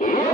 Yeah.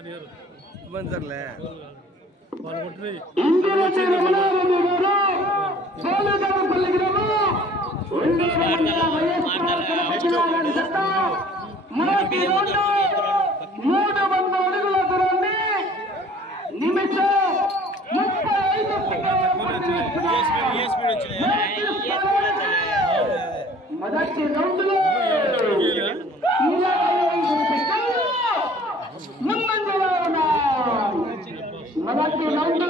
ఇవ్వండి మొదటి రౌండ్లో আমাকে লন্ডন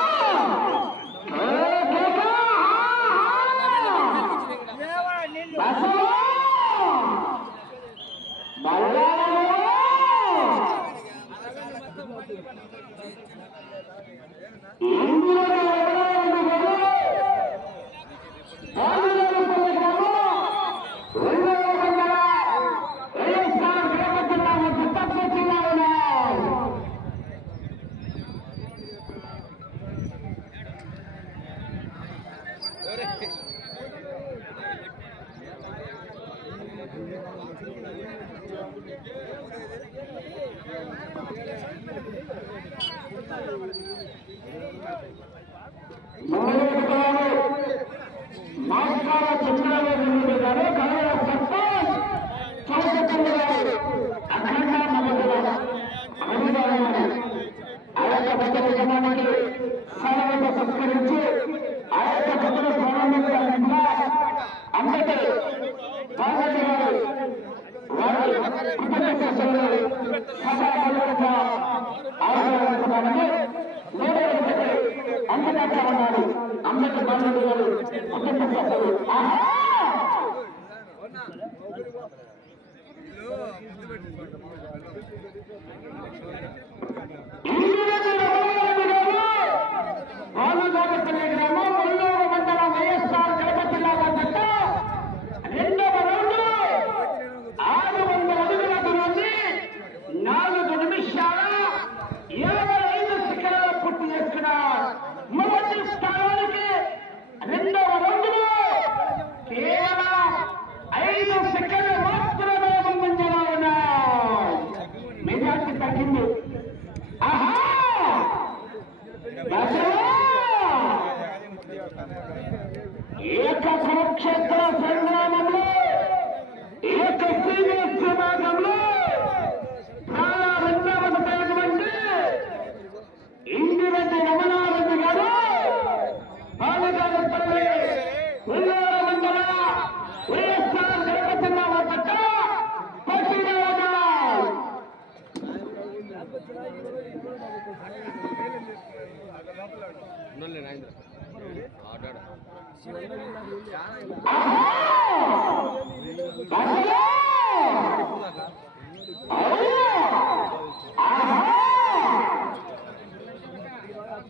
Hmm? ఉండాలి అందరికీ బంధువులు కుటుంబ సభ్యులు ఆహా!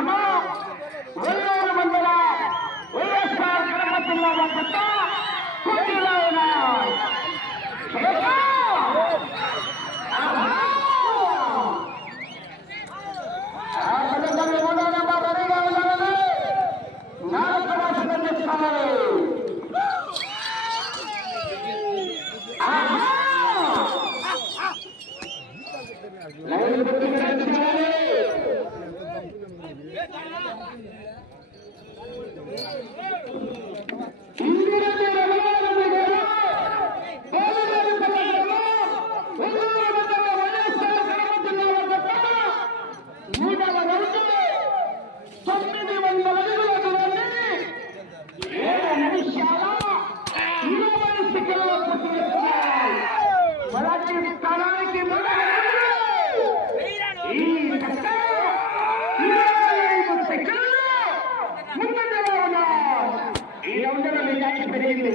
আমার ఈ రౌండ్లో నిజానికి పెరిగింది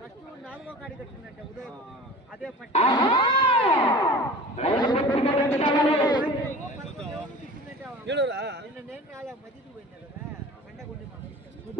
ఫస్ట్ నాలుగో కాడికి వచ్చిందంటే ఉదయం అదే ఫస్ట్ నేను రాలే మధ్య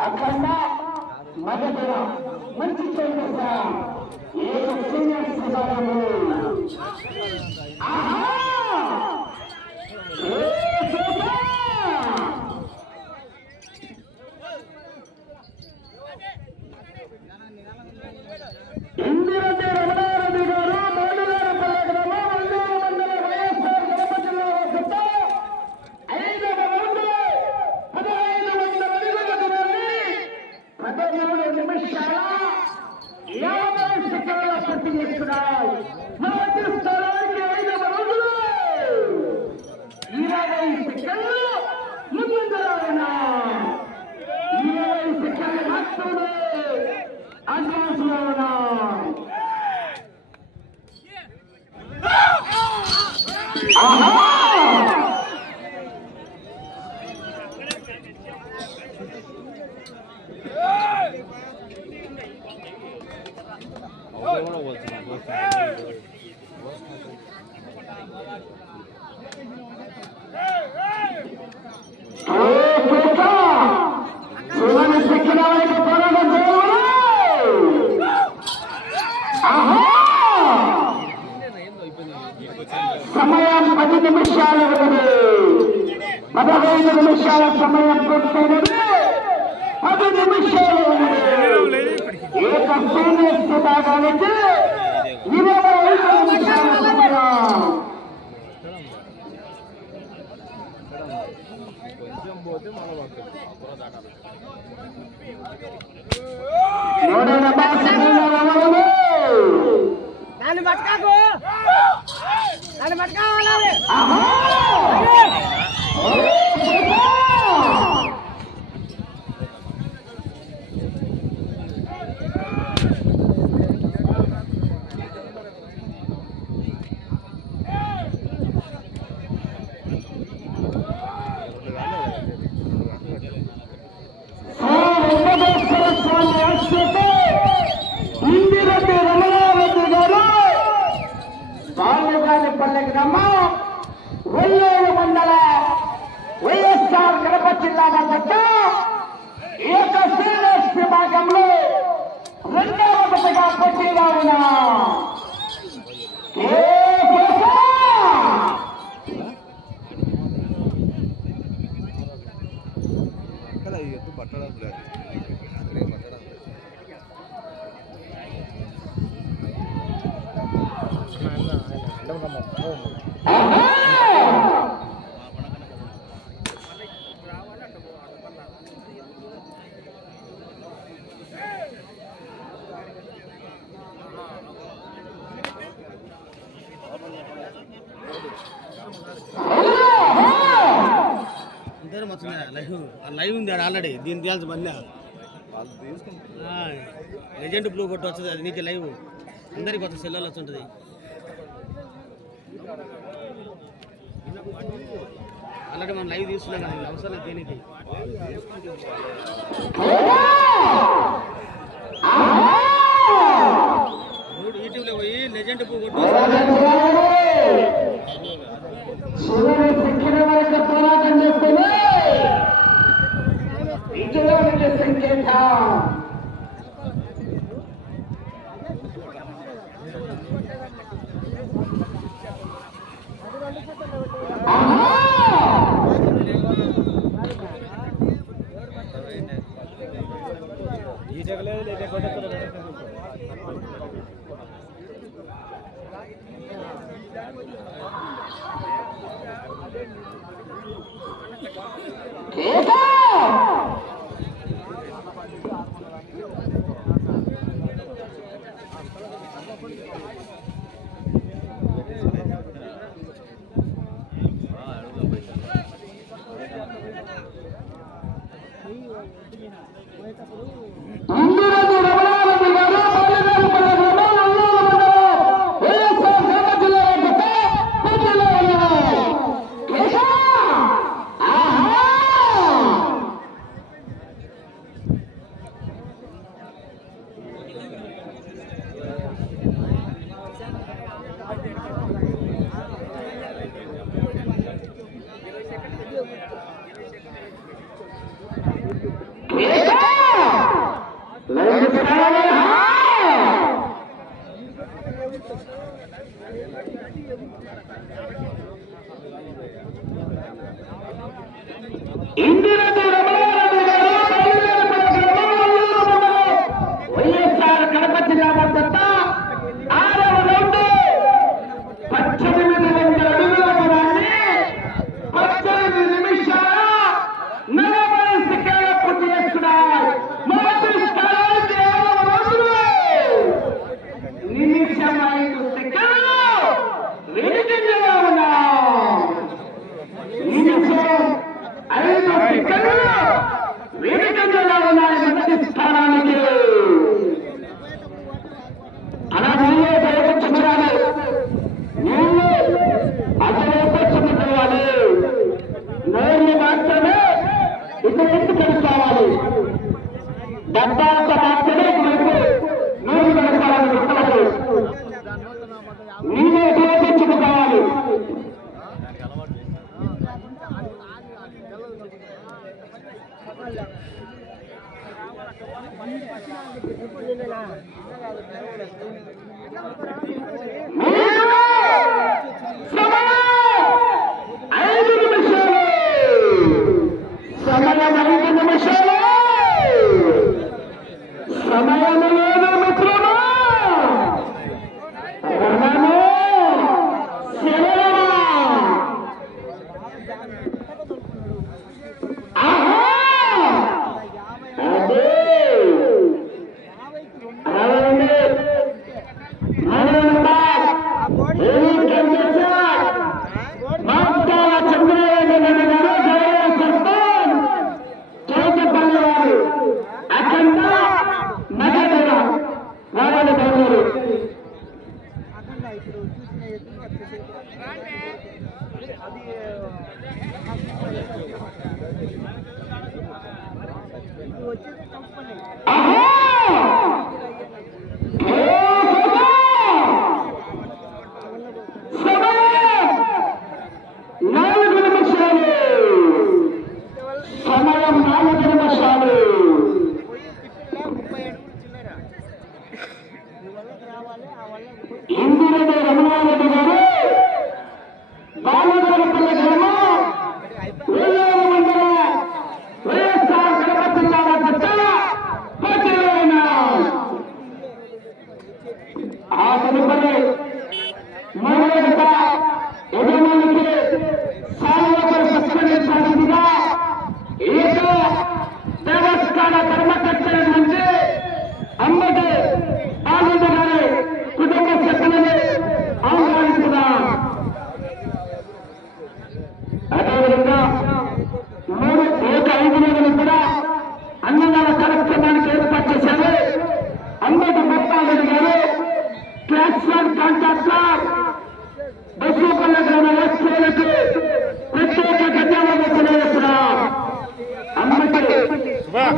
అక్కడ మధ్య మంచి చేశాం ఏ ఆహా! Uh-huh. సమయం పది నిమిషాలు పదహైదు నిమిషాల సమయం పూర్తయినది. పది నిమిషాలు ఏక సీనియర్ దాన్ని పట్టుకోవాలి లైవ్ ఉంది ఆల్రెడీ. దీన్ని తీయాల్సి మళ్ళీ లెజెండ్ బ్లూ కొట్టు వస్తుంది అది నీకు లైవ్. అందరికి కొత్త సెల్లర్లు వస్తుంటుంది ఆల్రెడీ మనం లైవ్ తీసుకున్నాం కదా అవసరం దేనికి. యూట్యూబ్లో పోయి లెజెండ్ బ్లూ కొట్టు. పోయేటప్పుడు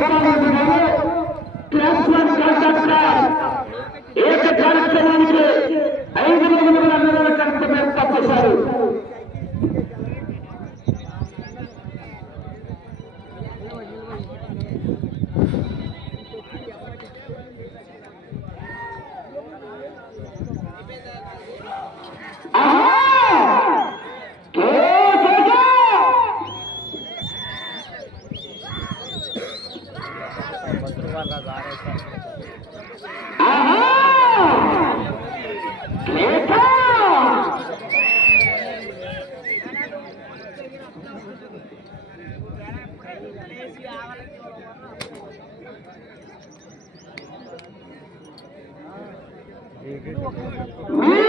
りが మీకు సమయం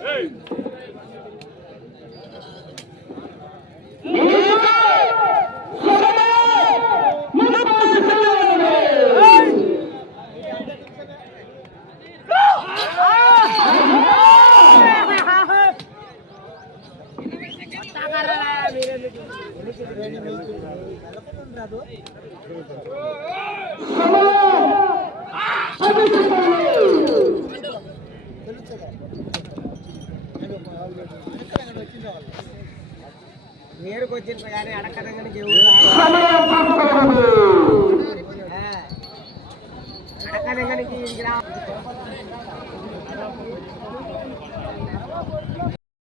Hey!